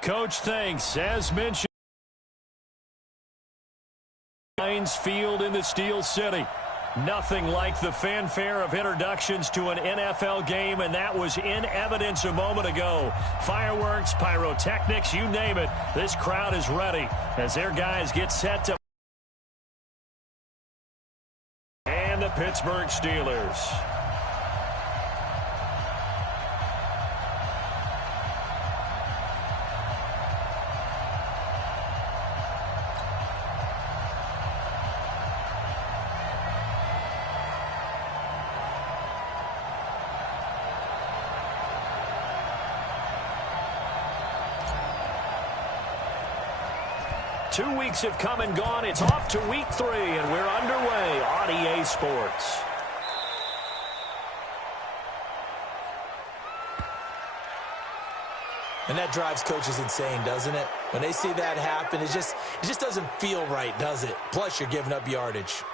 Coach thinks, as mentioned, Heinz Field in the Steel City. Nothing like the fanfare of introductions to an NFL game, and that was in evidence a moment ago. Fireworks, pyrotechnics, you name it. This crowd is ready as their guys get set to. And the Pittsburgh Steelers. Two weeks have come and gone. It's off to week 3, and we're underway on EA Sports. And that drives coaches insane, doesn't it? When they see that happen, it just doesn't feel right, does it? Plus, you're giving up yardage.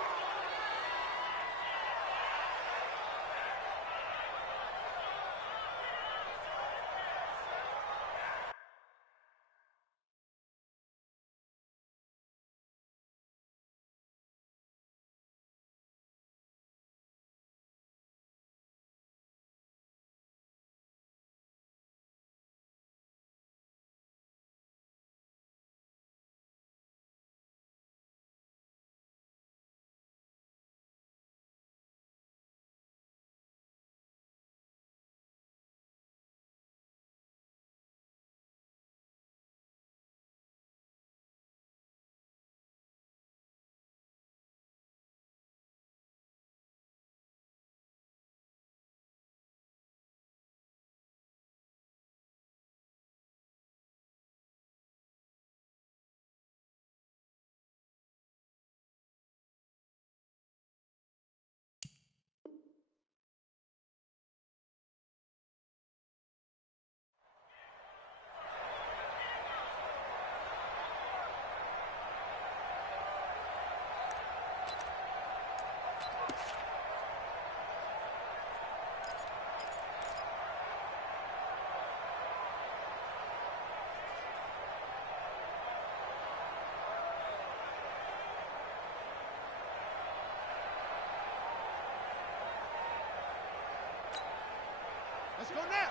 Let's go now.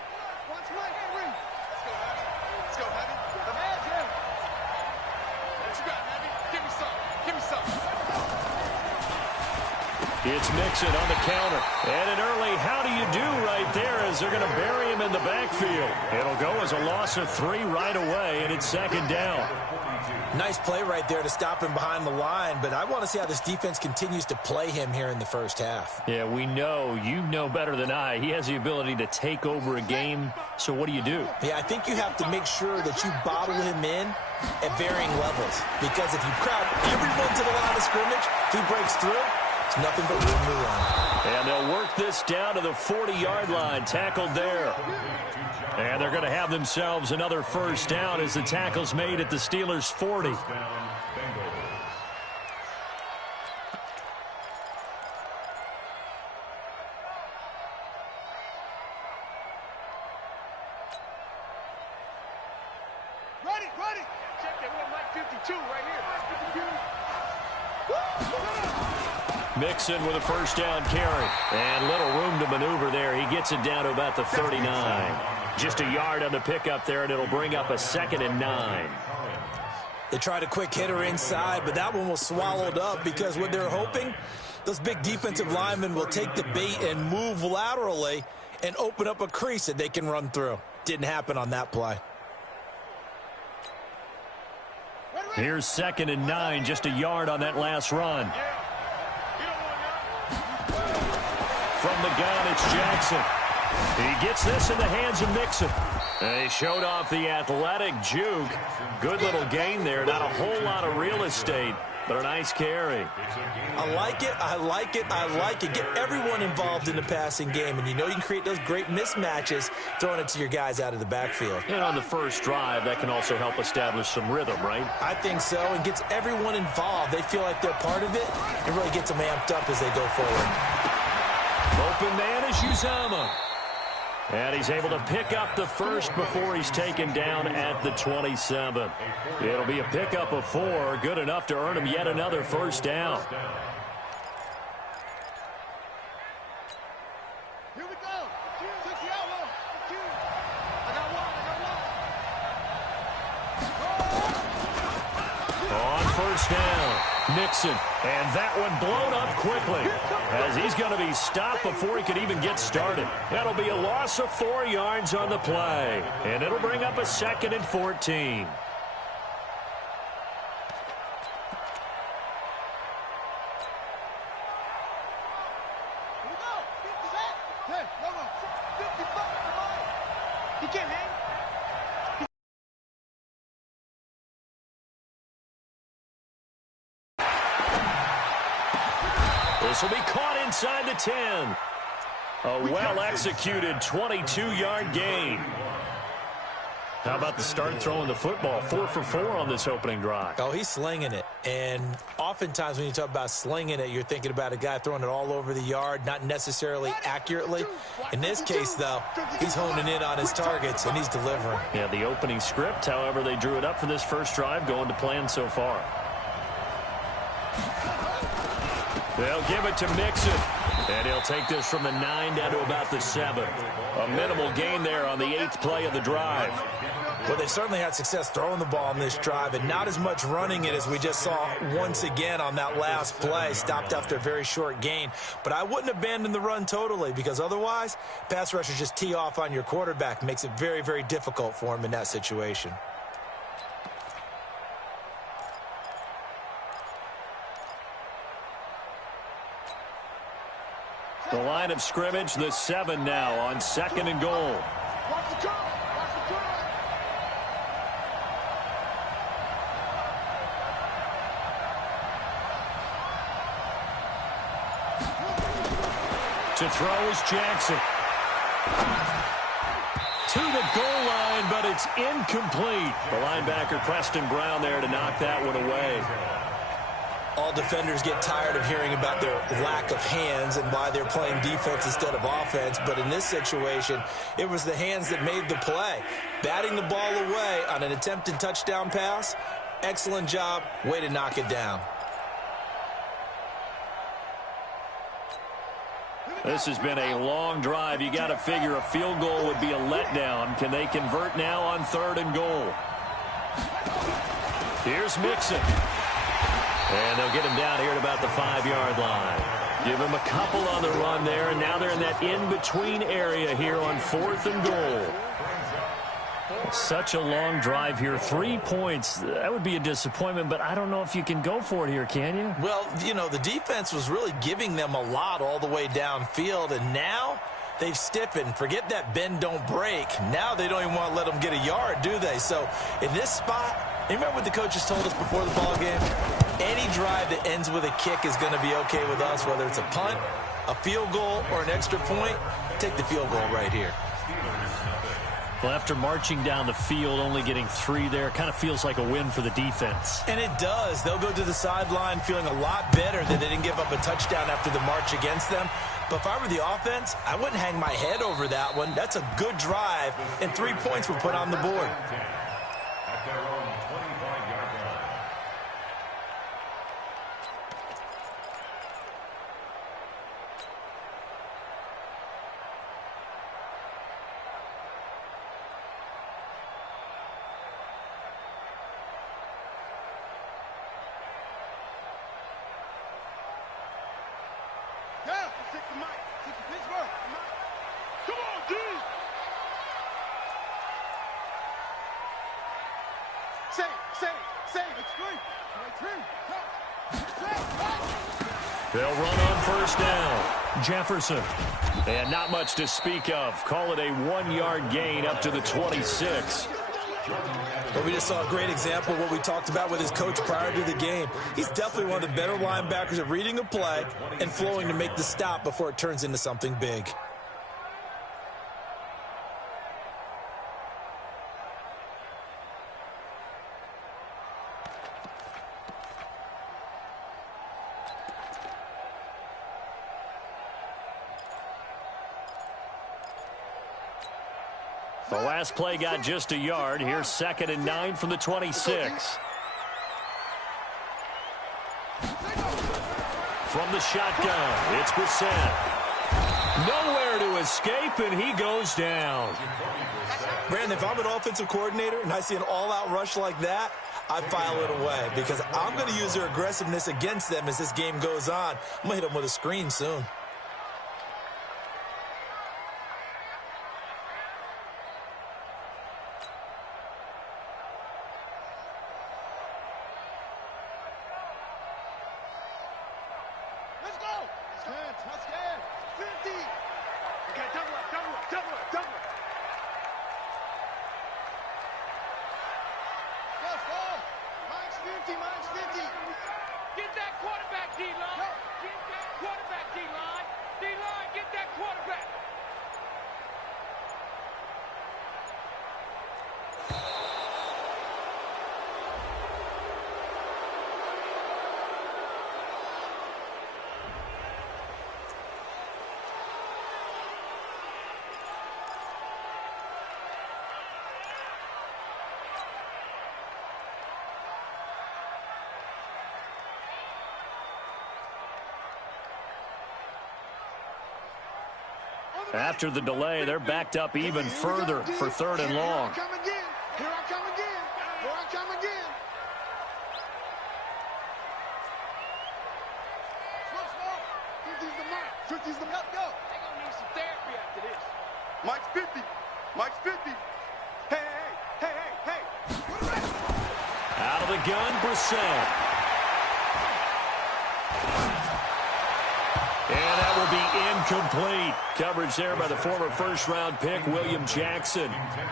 Watch right. Let's go, Heavy. Let's go, Heavy. Imagine. What you got, Heavy? Give me some. Give me some. It's Mixon on the counter. And an early how do you do right there as they're going to bury him in the backfield. It'll go as a loss of 3 right away, and it's second down. Nice play right there to stop him behind the line, but I want to see how this defense continues to play him here in the first half. Yeah, we know. You know better than I. He has the ability to take over a game, so what do you do? Yeah, I think you have to make sure that you bottle him in at varying levels, because if you crowd everyone to the line of scrimmage, if he breaks through, it's nothing but room to run. And they'll work this down to the 40-yard line, tackled there. And they're going to have themselves another first down as the tackle's made at the Steelers' 40. Ready, ready. Check that. We have Mike 52 right here. Mixon with a first down carry. And little room to maneuver there. He gets it down to about the 39. Just a yard on the pickup there, and it'll bring up a 2nd and 9. They tried a quick hitter inside, but that one was swallowed up because what they're hoping, those big defensive linemen will take the bait and move laterally and open up a crease that they can run through. Didn't happen on that play. Here's 2nd and 9, just a yard on that last run. From the gun, it's Jackson. He gets this in the hands of Mixon. And he showed off the athletic juke. Good little gain there. Not a whole lot of real estate, but a nice carry. I like it. I like it. I like it. Get everyone involved in the passing game. And you know you can create those great mismatches throwing it to your guys out of the backfield. And on the first drive, that can also help establish some rhythm, right? I think so. And gets everyone involved. They feel like they're part of it. It really gets them amped up as they go forward. Both open man is Uzama. And he's able to pick up the first before he's taken down at the 27. It'll be a pickup of 4, good enough to earn him yet another first down. Here we go. 60 out one. I got one. On first down, Mixon. And that one blown up quickly as he's going to be stopped before he could even get started. That'll be a loss of 4 yards on the play. And it'll bring up a 2nd and 14. Hey, no, 55. You can't hang. This will be caught inside the 10. A well-executed 22-yard gain. How about the start throwing the football? 4 for 4 on this opening drive. Oh, he's slinging it. And oftentimes when you talk about slinging it, you're thinking about a guy throwing it all over the yard, not necessarily accurately. In this case, though, he's honing in on his targets, and he's delivering. Yeah, the opening script, however, they drew it up for this first drive, going to plan so far. They'll give it to Mixon, and he'll take this from the 9 down to about the 7. A minimal gain there on the 8th play of the drive. Well, they certainly had success throwing the ball on this drive, and not as much running it as we just saw once again on that last play. Stopped after a very short gain. But I wouldn't abandon the run totally, because otherwise, pass rushers just tee off on your quarterback. Makes it very, very difficult for him in that situation. The line of scrimmage, the 7 now on 2nd and goal. Watch the curl. Watch the curl. To throw is Jackson. To the goal line, but it's incomplete. The linebacker, Preston Brown, there to knock that one away. All defenders get tired of hearing about their lack of hands and why they're playing defense instead of offense. But in this situation, it was the hands that made the play. Batting the ball away on an attempted touchdown pass, excellent job. Way to knock it down. This has been a long drive. You got to figure a field goal would be a letdown. Can they convert now on 3rd and goal? Here's Mixon. And they'll get him down here at about the 5-yard line. Give him a couple on the run there, and now they're in that in-between area here on 4th and goal. Such a long drive here. 3 points. That would be a disappointment, but I don't know if you can go for it here, can you? Well, you know, the defense was really giving them a lot all the way downfield, and now they've stiffened. Forget that bend, don't break. Now they don't even want to let them get a yard, do they? So in this spot, you remember what the coaches told us before the ball game? Any drive that ends with a kick is going to be okay with us, whether it's a punt, a field goal, or an extra point. Take the field goal right here. Well, after marching down the field, only getting 3 there, kind of feels like a win for the defense. And it does. They'll go to the sideline feeling a lot better that they didn't give up a touchdown after the march against them. But if I were the offense, I wouldn't hang my head over that one. That's a good drive, and 3 points were put on the board. Yeah, take the mic. Take the Pittsburgh. Come on, D. Save. It's free. They'll run on first down. Jefferson. And not much to speak of. Call it a 1-yard gain up to the 26. But we just saw a great example of what we talked about with his coach prior to the game. He's definitely one of the better linebackers at reading a play and flowing to make the stop before it turns into something big. The last play got just a yard. Here's 2nd and 9 from the 26. From the shotgun, it's Brissett. Nowhere to escape, and he goes down. Brandon, if I'm an offensive coordinator and I see an all-out rush like that, I file it away because I'm going to use their aggressiveness against them as this game goes on. I'm going to hit them with a screen soon. Let's go. Let's get 50. Okay, double up. Go. Mine's 50. Get that quarterback, D-line. Get that quarterback, D-line. D-line, get that quarterback. After the delay, they're backed up even further for 3rd and long. Here I come again. Slow. 50's the mark. 50's the mark. Go. They're going to need some therapy after this. Mike's 50. Hey. Out of the gun, Brissett. And that will be incomplete. Coverage there by the former first-round pick, William Jackson.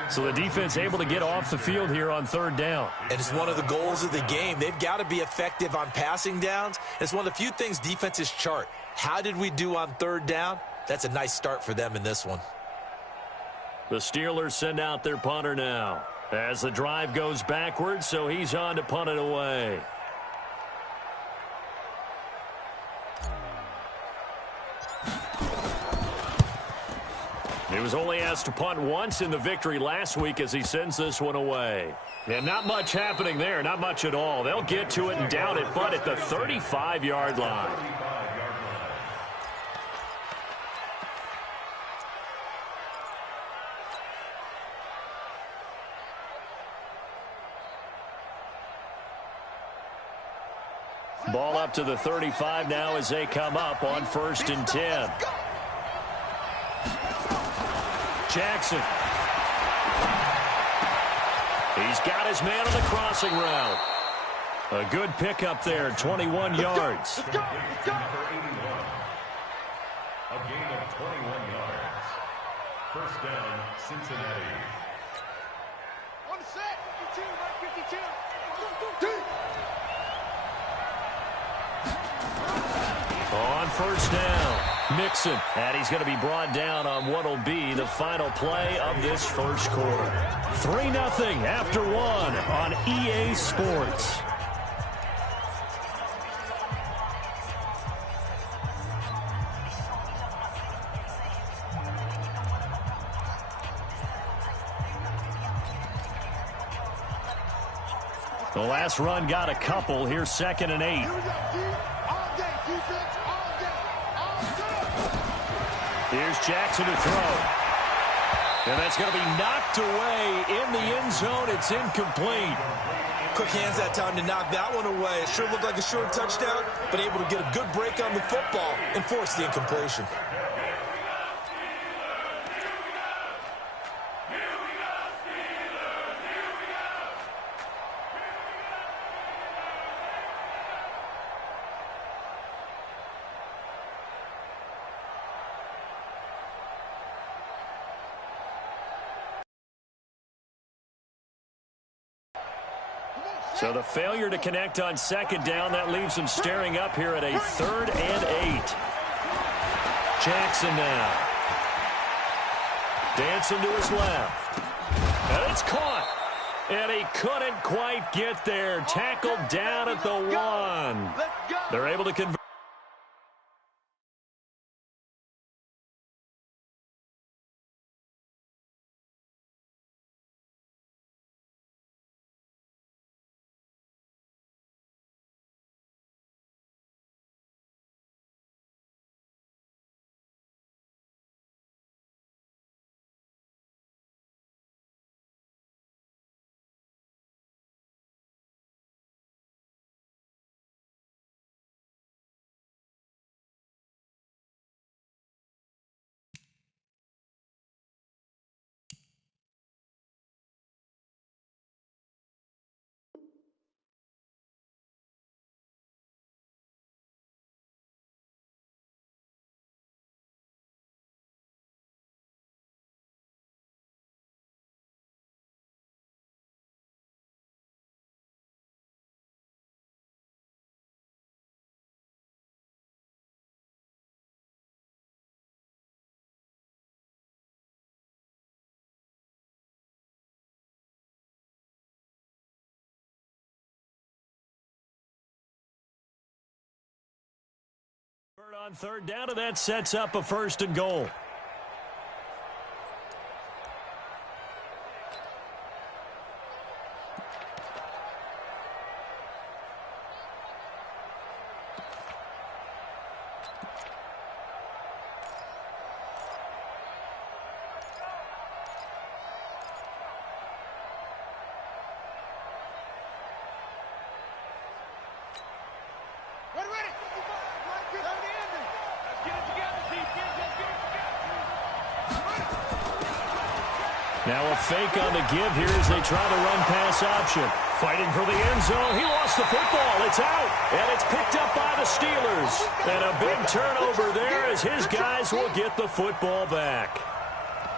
So the defense able to get off the field here on 3rd down. And it's one of the goals of the game. They've got to be effective on passing downs. It's one of the few things defenses chart. How did we do on 3rd down? That's a nice start for them in this one. The Steelers send out their punter now as the drive goes backwards, so he's on to punt it away. He was only asked to punt once in the victory last week as he sends this one away. And not much happening there, not much at all. They'll get to it and down it, but at the 35-yard line. Ball up to the 35 now as they come up on 1st and 10. Jackson. He's got his man on the crossing route. A good pickup there, 21 yards. Let's go. Number 81. A gain of 21 yards. 1st down, Cincinnati. On the set. 52, right 52. On 1st down, Mixon. And he's going to be brought down on what will be the final play of this 1st quarter. 3-0 after 1 on EA Sports. The last run got a couple. Here's 2nd and 8. Here we go, all day, defense, all day. Here's Jackson to throw. And that's going to be knocked away in the end zone. It's incomplete. Quick hands that time to knock that one away. It sure looked like a short touchdown, but able to get a good break on the football and force the incompletion. So the failure to connect on 2nd down, that leaves them staring up here at a 3rd and 8. Jackson now. Dancing to his left. And it's caught. And he couldn't quite get there. Tackled down at the 1. They're able to convert. on third down, and that sets up a 1st and goal. Now a fake on the give here as they try the run-pass option. Fighting for the end zone. He lost the football. It's out. And it's picked up by the Steelers. And a big turnover there as his guys will get the football back.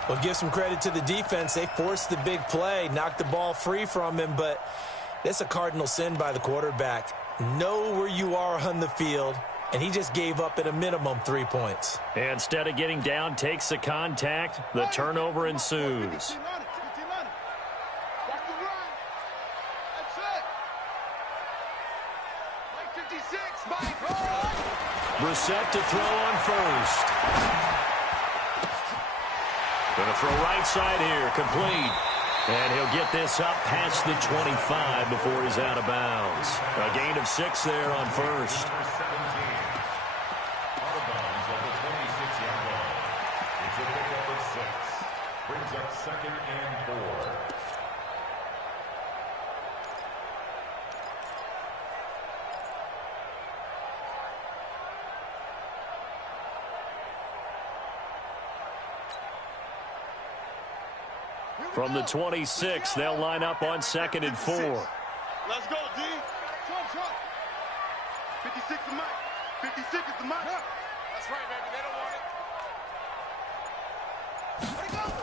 Well, give some credit to the defense. They forced the big play, knocked the ball free from him, but that's a cardinal sin by the quarterback. Know where you are on the field, and he just gave up at a minimum 3 points. Instead of getting down, takes the contact. The turnover ensues. Brissett to throw on first. Going to throw right side here, complete. And he'll get this up past the 25 before he's out of bounds. A gain of 6 there on first. It's a pickup of 6. Brings up 2nd and 4. From the 26, they'll line up on 2nd and 4. Let's go, D. 56 is Mike. 56 is the Mike. That's right, baby. They don't want it.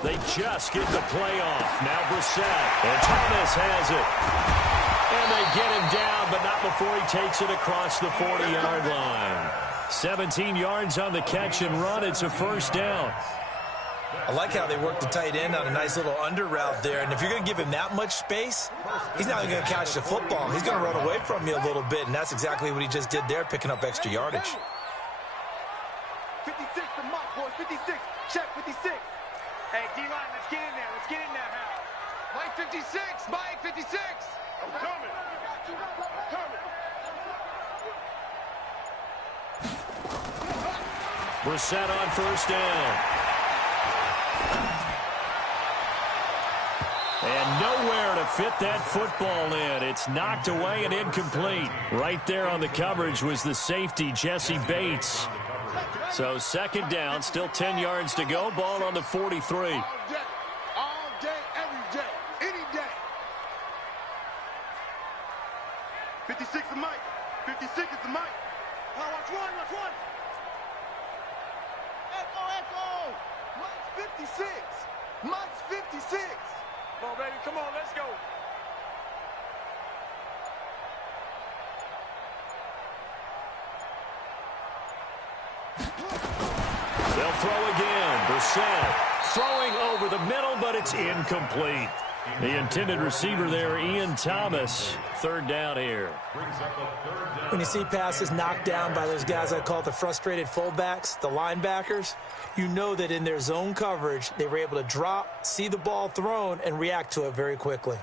They just get the play off. Now Brissett. And Thomas has it. And they get him down, but not before he takes it across the 40-yard line. 17 yards on the catch and run. It's a 1st down. I like how they work the tight end on a nice little under route there. And if you're going to give him that much space, he's not even going to catch the football. He's going to run away from you a little bit, and that's exactly what he just did there, picking up extra yardage. 56 to Mike, boys. 56. Check 56. Hey, D-line, let's get in there. Let's get in there, Hal. Mike 56. Mike 56. I'm coming. I'm coming. Brissett on 1st down. And nowhere to fit that football in. It's knocked away and incomplete. Right there on the coverage was the safety, Jesse Bates. So 2nd down, still 10 yards to go. Ball on the 43. All day, every day, any day. 56 is Mike. 56 is the Mike. Now watch one, watch one. Echo. Mike's 56. Mike's 56. Come on, baby. Come on, let's go. They'll throw again. Brissett throwing over the middle, but it's incomplete. The intended receiver there, Ian Thomas. 3rd down here. When you see passes knocked down by those guys I call the frustrated fullbacks, the linebackers, you know that in their zone coverage, they were able to drop, see the ball thrown, and react to it very quickly.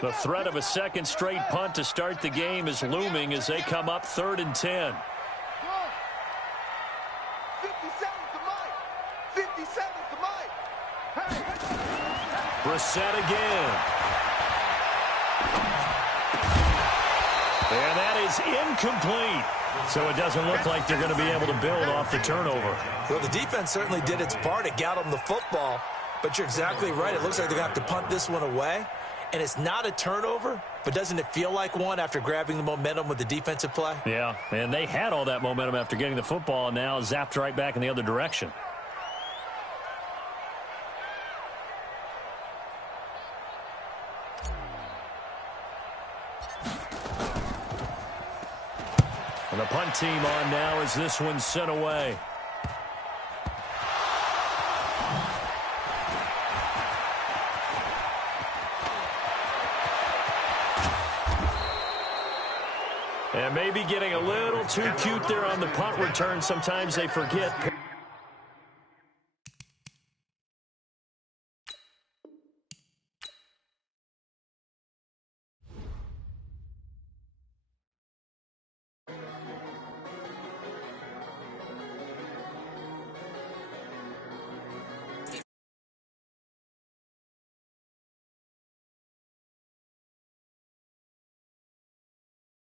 The threat of a 2nd straight punt to start the game is looming as they come up 3rd and 10. 57's the Mike. 57's the Mike. Hey. Brissett again. And that is incomplete. So it doesn't look like they're going to be able to build off the turnover. Well, the defense certainly did its part. It got them the football. But you're exactly right. It looks like they're going to have to punt this one away. And it's not a turnover, but doesn't it feel like one after grabbing the momentum with the defensive play? Yeah, and they had all that momentum after getting the football, and now zapped right back in the other direction. And the punt team on now as this one's sent away. And maybe getting a little too cute there on the punt return. Sometimes they forget.